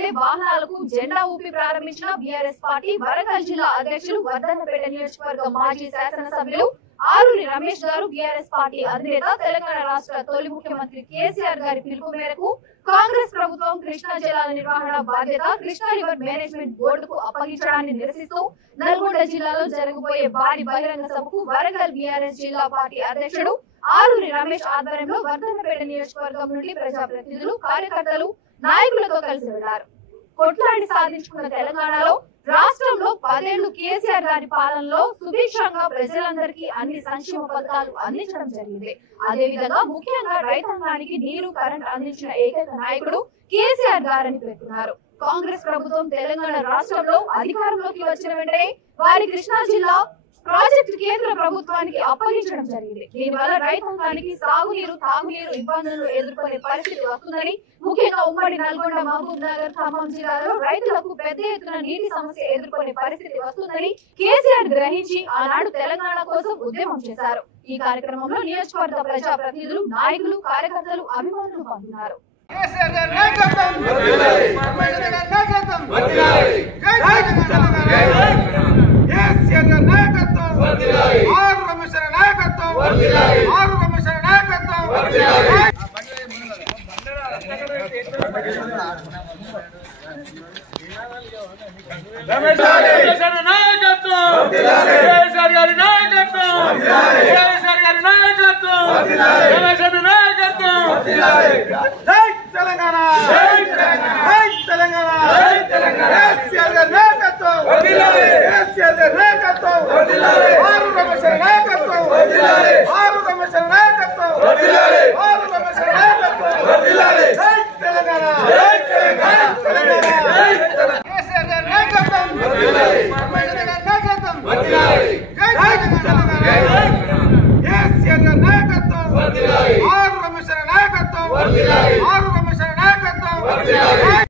వెళ్లే వాహనాలకు జెండా ఊపి ప్రారంభించిన బీఆర్ఎస్ పార్టీ వరంగల్ జిల్లా అధ్యక్షులు వర్ధన్నపేట నియోజకవర్గ మాజీ శాసనసభ్యులు ఆరూరి రమేష్ గారు బీఆర్ఎస్ పార్టీ అధినేత తెలంగాణ రాష్ట్ర తొలి ముఖ్యమంత్రి కేసీఆర్ గారి పిలుపు మేరకు కాంగ్రెస్ ప్రభుత్వం కృష్ణా జలాల నిర్వహణ బాధ్యత కృష్ణా రివర్ మేనేజ్మెంట్ బోర్డుకు అప్పగించడాన్ని నిరసిస్తూ నల్గొండ జిల్లాలో జరగబోయే భారీ బహిరంగ సభకు వరంగల్ బీఆర్ఎస్ జిల్లా పార్టీ అధ్యక్షుడు ఆరూరి రమేష్ ఆధ్వర్యంలో వర్ధన్నపేట నియోజకవర్గం నుండి ప్రజాప్రతినిధులు కార్యకర్తలు నాయకులతో కలిసి వెళ్లారు. కొట్లాడి సాధించుకున్న తెలంగాణలో రాష్ట్రంలో 10 ఏళ్లు కేసీఆర్ గారి పాలనలో సుభిక్షంగా ప్రజలందరికీ అన్ని సంక్షేమ పథకాలు అందించడం జరిగింది. అదే విధంగా ముఖ్యంగా రైతాంగానికి నీరు కరెంట్ అందించిన ఏకైక నాయకుడు కేసీఆర్ గారని పేర్కొన్నారు. కాంగ్రెస్ ప్రభుత్వం తెలంగాణ రాష్ట్రంలో అధికారంలోకి వచ్చిన వెంటనే వారి కృష్ణా జిల్లా ప్రాజెక్టు కేంద్ర ప్రభుత్వానికి అప్పగించడం జరిగింది. దీనివల్ల రైతాంగానికి సాగునీరు తాగునీరు ఇబ్బందులను ఎదుర్కొనే పరిస్థితి వస్తుందని, ముఖ్యంగా ఉమ్మడి నల్గొండ మహబూబ్ నగర్ ఖమ్మం జిల్లాలో రైతులకు పెద్ద ఎత్తున నీటి సమస్య ఎదుర్కొనే పరిస్థితి వస్తుందని కేసీఆర్ గ్రహించి ఆనాడు తెలంగాణ కోసం ఉద్యమం చేశారు. ఈ కార్యక్రమంలో నియోజకవర్గ ప్రజా ప్రతినిధులు నాయకులు కార్యకర్తలు అభిమానులు పాల్గొన్నారు. నాయకత్వం